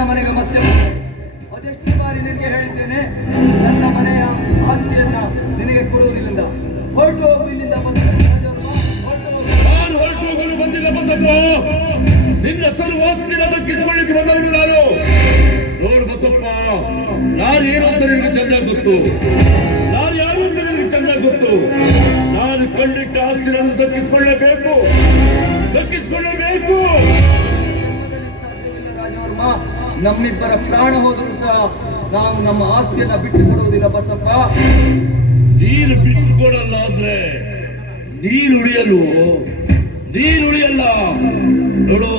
ನನ್ನ ಮನೆಗೆ ಮತ್ತೆ ಬಂದೆ. ಅದೆಷ್ಟು ಬಾರಿ ನಿನಗೆ ಹೇಳಿದ್ದೇನೆ, ನನ್ನ ಮನೆಯ ಆಸ್ತಿಯನ್ನ ನಿನಗೆ ಕೊಡುವುದಿಲ್ಲ. ಹೊರಟು ಹೋಗು ಇಲ್ಲಿಂದ ಬಸಪ್ಪ. ನಾನು ಹೊರಟು ಹೋಗಲು ಬಂದಿಲ್ಲ ಬಸಪ್ಪ. ನಿನ್ನ ಸರ್ವಾಸ್ತಿನ ದಕ್ಕಿಸಿಕೊಳ್ಳಿಕ್ಕೆ ಬಂದವನು ನಾನು. ನೋಡು ಬಸಪ್ಪ, ನಾನು ಏನು ಅಂತ ನಿನಗೆ ಚೆನ್ನಾಗಿ ಗೊತ್ತು. ನಾನು ಯಾರು ಅಂತ ನಿನಗೆ ಚೆನ್ನಾಗಿ ಗೊತ್ತು. ನಾನು ಕಂಡಿಟ್ಟ ಆಸ್ತಿಯನ್ನು ದಕ್ಕಿಸಿಕೊಳ್ಳಬೇಕು. ರಾಜವರ್ಮ, ನಮ್ಮಿಬ್ಬರ ಪ್ರಾಣ ಹೋದರೂ ಸಹ ನಾವು ನಮ್ಮ ಆಸ್ತಿಯನ್ನ ಬಿಟ್ಟು ಕೊಡುವುದಿಲ್ಲ ಬಸಪ್ಪ. ನೀನು ಬಿಟ್ಟು ಕೊಡಲ್ಲ ಅಂದ್ರೆ ನೀನುಳಿಯಲ್ಲ. ನೋಡು,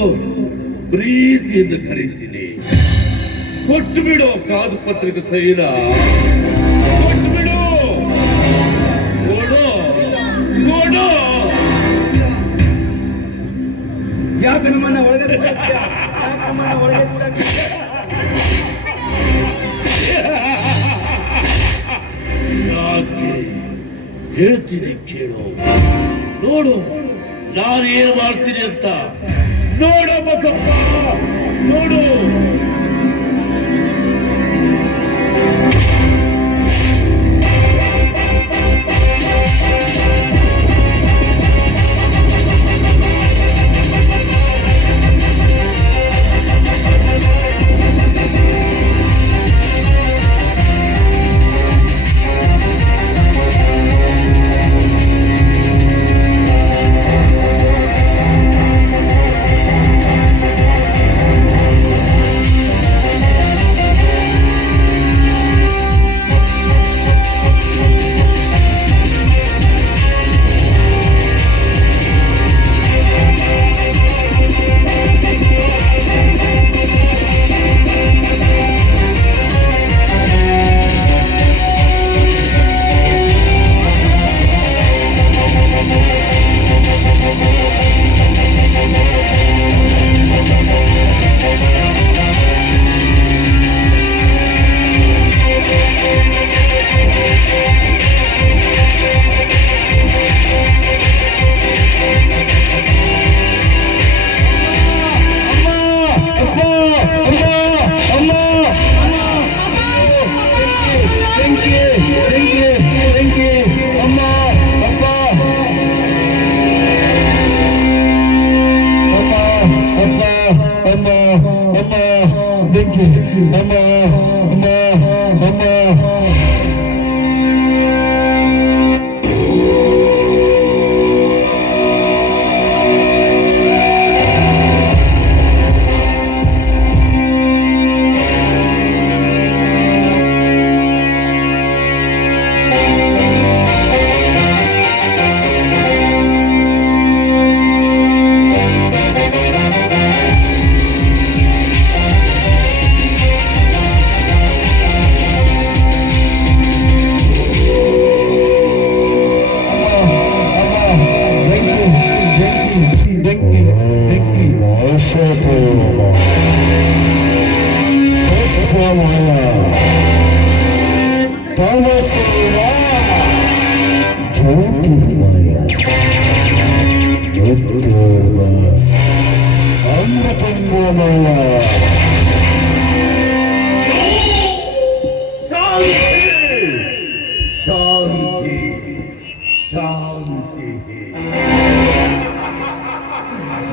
ಪ್ರೀತಿಯಿಂದ ಕರೀತೀನಿ. ಕೊಟ್ಟು ಬಿಡು ಕಾದು ಪತ್ರಿಕೆ ಸಹಿನ. ಕೊಟ್ಟು ಬಿಡು. ನೋಡು, ಯಾಕೆ ನಮ್ಮನ್ನ ಒಳಗೆ ಯಾಕೆ ಹೇಳ್ತೀನಿ ಕೇಳು. ನೋಡು ನಾನು ಏನು ಮಾಡ್ತೀನಿ ಅಂತ. ನೋಡು ಬಸಪ್ಪ, ನೋಡು.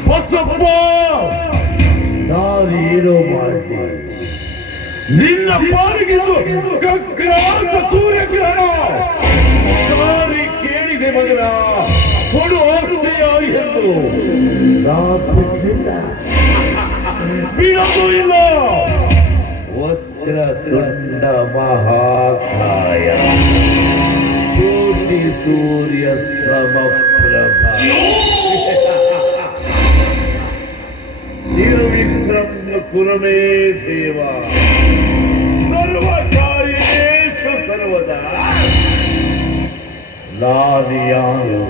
ಬಸಪ್ಪ, ನಾನೇನೋ ಮಾಡಿ ನಿನ್ನ ಪಾಲಿಗಿದ್ದು ಕಗ್ರಾಸ ಸೂರ್ಯಗ್ರಹಣ ಸಾರಿ ಕೇಳಿದೆ ಮಗನ. ಕೊಡು ಆಸ್ತಿಯ ಎಂದು ಬಿಡೋದು ಇಲ್ಲ. ವಜ್ರ ತುಂಡ ಮಹಾಕಾಯ ಕೋಟಿ ಸೂರ್ಯ ಸಮಪ್ರಭ ನಿರ್ವಿಕ್ರಮ ಕುಲಮೇ ದೇವ ಸರ್ವಕಾರ್ಯೇಶ ಸರ್ವದಾ. ನಾನಿಯಾರು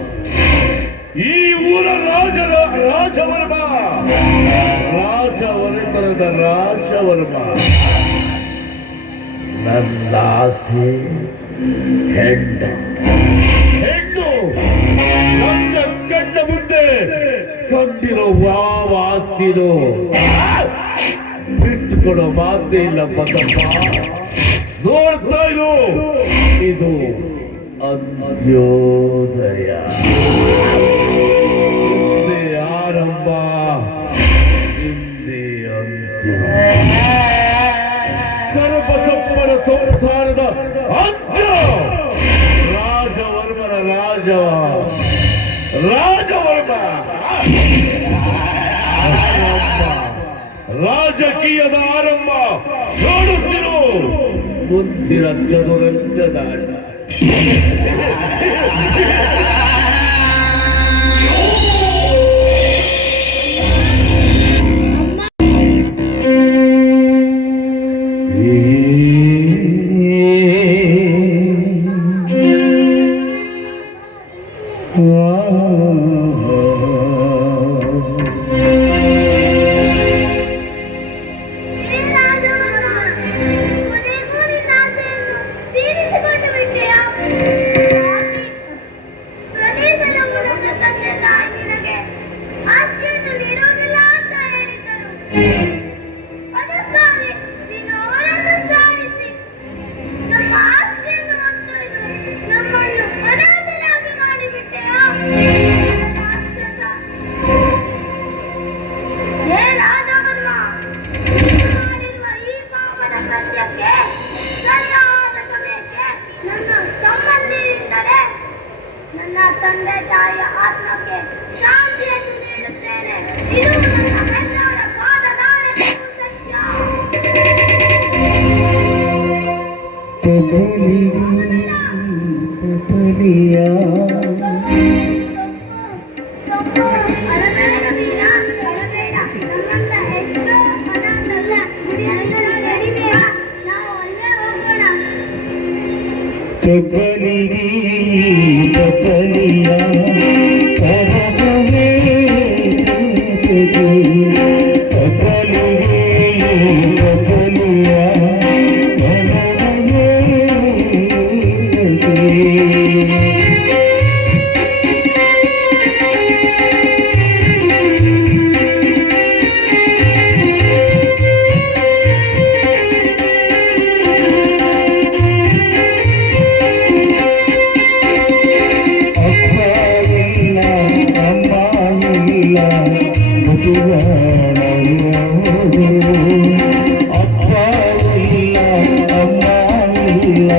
ಈ ಊರ ರಾಜವರ್ಮ, ರಾಜವರ್ಮನದ ರಾಜವರ್ಮ. ನನ್ನ ಆಸೆ ಹೆಣ್ಣು. ನನ್ನ ಕಣ್ಣ ಮುಂದೆ ಕಂಡಿರೋ ಯಾವ ಆಸ್ತಿನೋ ಬಿಟ್ಟುಕೊಡೋ ಮಾತೇ ಇಲ್ಲ ಬಸಪ್ಪ. ನೋಡ್ತಾ ಇರು, ಇದು ಅಂತ್ಯೋದಯ. ಹಿಂದೆ ಆರಂಭ, ಹಿಂದೆ ಅಂತ್ಯ. ಕರಬಸಪ್ಪನ ಸಂಸಾರದ ಅಂತ್ಯ. ರಾಜವರ್ಮನ ರಾಜವರ್ಮ ರಾಜಕೀಯದ ಆರಂಭ. ನೋಡುತ್ತಿರು, ಮುಂದಿನ ಚದುರಂಗದ ಆಟ. ನನ್ನ ತಂದೆ ತಾಯಿಯ ಆತ್ಮಕ್ಕೆ ಶಾಂತಿಯನ್ನು ನೀಡುತ್ತೇನೆ. ಇದು ನನ್ನ ಹೆತ್ತವರ ಪಾದದಾಣೆಗೂ ಸತ್ಯ. ಅಳಬೇಡ ವೀರ, ಅಳಬೇಡ. ನಮ್ಮಂತ ಎಷ್ಟೋ ಅನಾಥಲ್ಲ ಗುಡಿಯನ್ನ ನಡಿವೆ. ನಾವು ಅಲ್ಲೇ ಹೋಗೋಣ. ತಪಲಿಯ ಪರಮವೇ ಅಪ್ಪ ಇಲ್ಲ ಅಮ್ಮ ಇಲ್ಲ